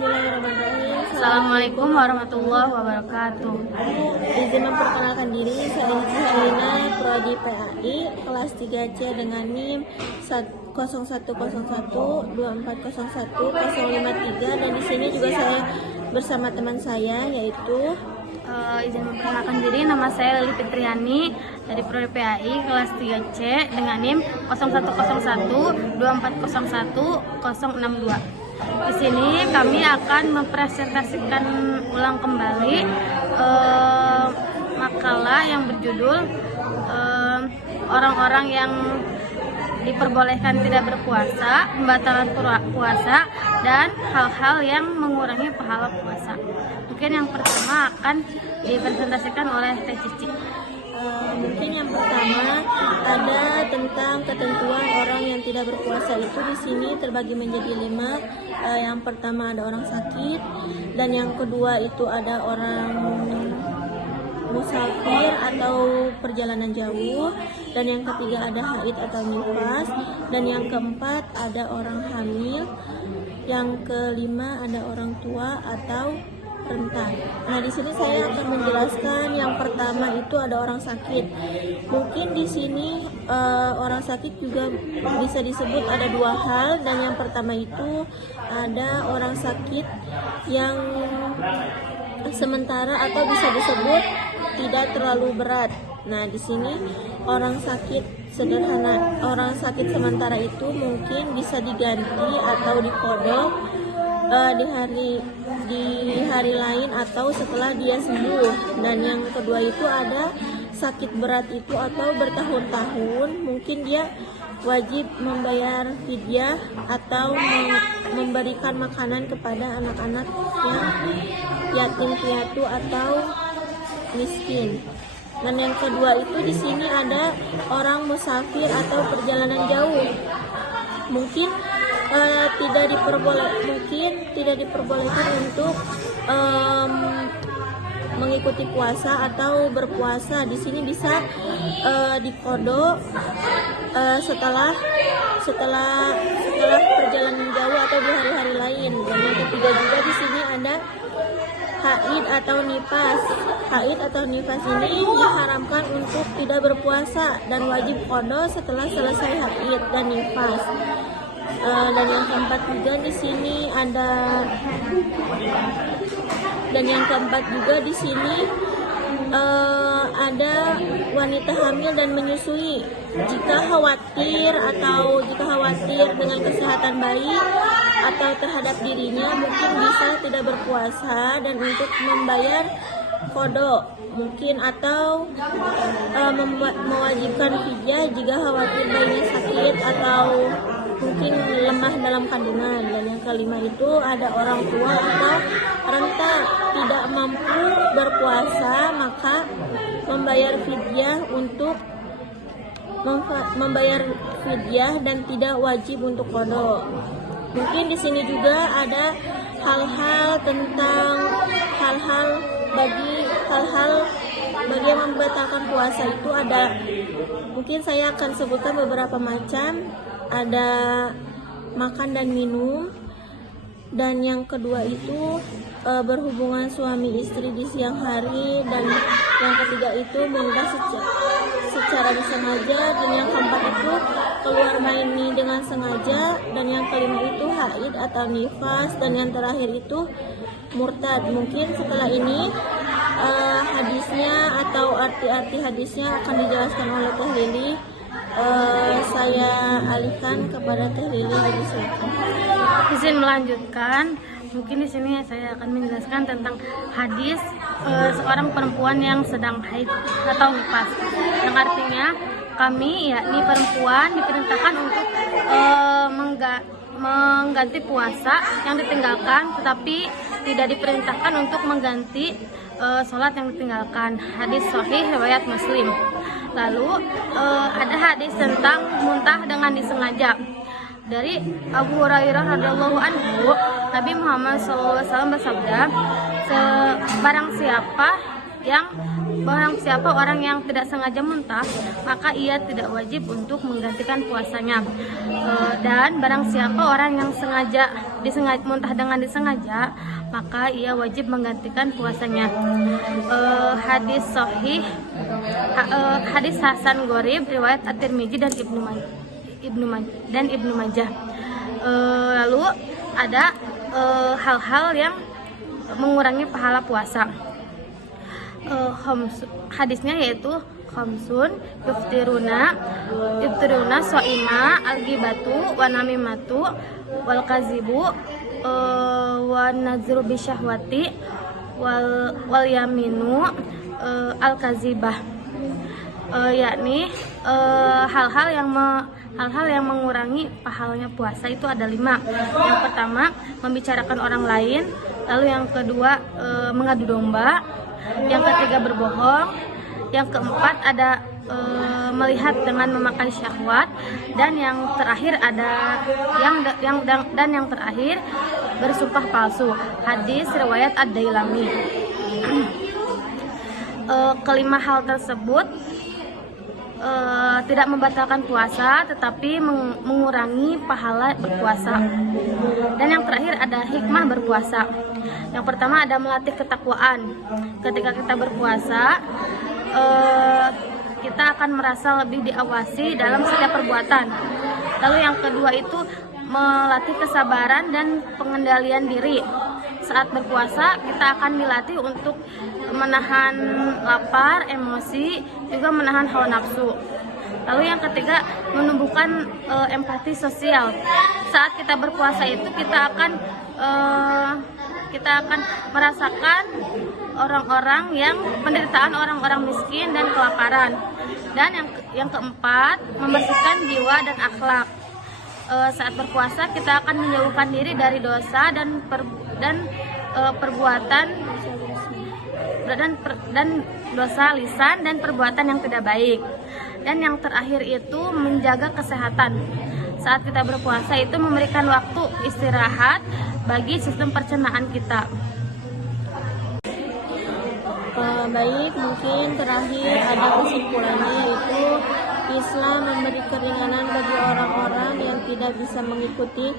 Bismillahirrahmanirrahim. Assalamualaikum warahmatullahi wabarakatuh. Izin memperkenalkan diri, saya Ibu Alina, Prodi PAI, kelas 3C dengan NIM 01012401 dan di sini juga saya bersama teman saya yaitu Izin memperkenalkan diri, nama saya Lili Fitriani dari Prodi PAI kelas 3C dengan NIM 0112401062. Di sini kami akan mempresentasikan ulang kembali makalah yang berjudul orang-orang yang diperbolehkan tidak berpuasa, pembatalan puasa, dan hal-hal yang mengurangi pahala puasa. Mungkin yang pertama akan dipresentasikan oleh Teh Cici. Mungkin yang pertama ada tentang ketentuan orang yang tidak berpuasa itu di sini terbagi menjadi 5. Yang pertama ada orang sakit, dan yang kedua itu ada orang musafir atau perjalanan jauh, dan yang ketiga ada haid atau nifas, dan yang keempat ada orang hamil, yang kelima ada orang tua atau rentan. Nah, di sini saya akan menjelaskan yang pertama itu ada orang sakit. Mungkin di sini orang sakit juga bisa disebut ada 2 hal, dan yang pertama itu ada orang sakit yang sementara atau bisa disebut tidak terlalu berat. Nah, di sini orang sakit sederhana, orang sakit sementara itu mungkin bisa diganti atau dikodok di hari lain atau setelah dia sembuh. Dan yang kedua itu ada sakit berat itu atau bertahun-tahun, mungkin dia wajib membayar fidyah atau memberikan makanan kepada anak-anak yang yatim piatu atau miskin. Dan yang kedua itu di sini ada orang musafir atau perjalanan jauh. Mungkin tidak diperbolehkan untuk mengikuti puasa atau berpuasa. Di sini bisa dikodok setelah perjalanan jauh atau di hari-hari lain. Dan yang ketiga juga di sini ada haid atau nifas. Haid atau nifas ini diharamkan untuk tidak berpuasa dan wajib qada setelah selesai haid dan nifas. Dan yang keempat juga di sini ada ada wanita hamil dan menyusui. Jika khawatir dengan kesehatan bayi atau terhadap dirinya, mungkin bisa tidak berpuasa dan untuk membayar qada mungkin atau mewajibkan fidyah jika khawatir bayinya sakit atau mungkin lemah dalam kandungan. Dan yang kelima itu ada orang tua atau renta tidak mampu berpuasa, maka membayar fidyah dan tidak wajib untuk qada. Mungkin di sini juga ada hal-hal bagi yang membatalkan puasa itu ada, mungkin saya akan sebutkan beberapa macam. Ada makan dan minum, dan yang kedua itu berhubungan suami istri di siang hari, dan yang ketiga itu menikah secara disengaja, dan yang keempat itu keluar main dengan sengaja, dan yang kelima itu haid atau nifas, dan yang terakhir itu murtad. Mungkin setelah ini hadisnya atau arti-arti hadisnya akan dijelaskan oleh Teh Lili. Saya alihkan kepada Teh Lili, jadi silakan. Izin melanjutkan. Mungkin di sini saya akan menjelaskan tentang hadis seorang perempuan yang sedang haid atau nifas, yang artinya kami, yakni perempuan, diperintahkan untuk mengganti puasa yang ditinggalkan, tetapi tidak diperintahkan untuk mengganti sholat yang ditinggalkan. Hadis sahih riwayat Muslim. Lalu ada hadis tentang muntah dengan disengaja. Dari Abu Hurairah radhiyallahu anhu, Nabi Muhammad SAW bersabda, barang siapa orang yang tidak sengaja muntah, maka ia tidak wajib untuk menggantikan puasanya. Dan barang siapa orang yang sengaja muntah dengan disengaja, maka ia wajib menggantikan puasanya. Hadis sahih, hadis hasan gharib riwayat At-Tirmidzi dan Ibnu Majah. Lalu ada hal-hal yang mengurangi pahala puasa. Hadisnya yaitu khamsun yuftiruna shaima al-ghibatu wa namimatu wal kazibu wa nazru bisyahwati wal yaminu al-kazibah. Yakni hal-hal yang mengurangi pahalanya puasa itu ada 5. Yang pertama, membicarakan orang lain. Lalu yang kedua, mengadu domba. Yang ketiga, berbohong. Yang keempat ada melihat dengan memakan syahwat. Dan yang terakhir ada yang terakhir bersumpah palsu. Hadis riwayat Ad-Dailami. Kelima hal tersebut tidak membatalkan puasa, tetapi mengurangi pahala berpuasa. Dan yang terakhir ada hikmah berpuasa. Yang pertama ada melatih ketakwaan. Ketika kita berpuasa, kita akan merasa lebih diawasi dalam setiap perbuatan. Lalu yang kedua itu melatih kesabaran dan pengendalian diri. Saat berpuasa kita akan dilatih untuk menahan lapar, emosi, juga menahan hawa nafsu. Lalu yang ketiga, menumbuhkan empati sosial. Saat kita berpuasa itu kita akan merasakan penderitaan orang-orang miskin dan kelaparan. Dan yang keempat, membersihkan jiwa dan akhlak. Saat berpuasa kita akan menjauhkan diri dari dosa dan perbuatan dan dosa lisan dan perbuatan yang tidak baik. Dan yang terakhir itu menjaga kesehatan. Saat kita berpuasa itu memberikan waktu istirahat bagi sistem pencernaan kita. Baik, mungkin terakhir ada kesimpulannya, yaitu Islam memberi keringanan bagi orang-orang yang tidak bisa mengikuti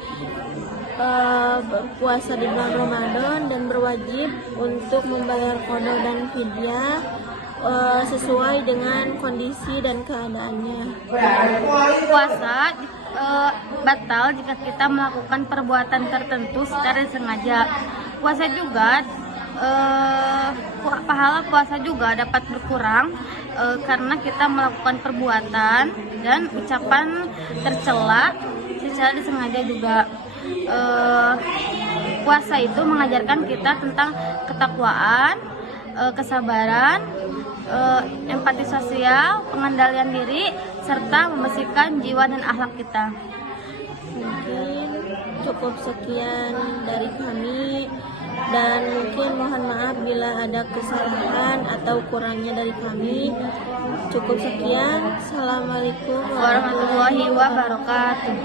berpuasa di bulan Ramadan dan berwajib untuk membayar qada dan fidyah sesuai dengan kondisi dan keadaannya. Puasa batal jika kita melakukan perbuatan tertentu secara sengaja. Puasa juga pahala puasa juga dapat berkurang karena kita melakukan perbuatan dan ucapan tercela secara disengaja juga. Puasa itu mengajarkan kita tentang ketakwaan, kesabaran, empati sosial, pengendalian diri, serta membersihkan jiwa dan akhlak kita. Mungkin cukup sekian dari kami, dan mungkin mohon maaf bila ada kesalahan atau kurangnya dari kami. Cukup sekian. Assalamualaikum Warahmatullahi wabarakatuh.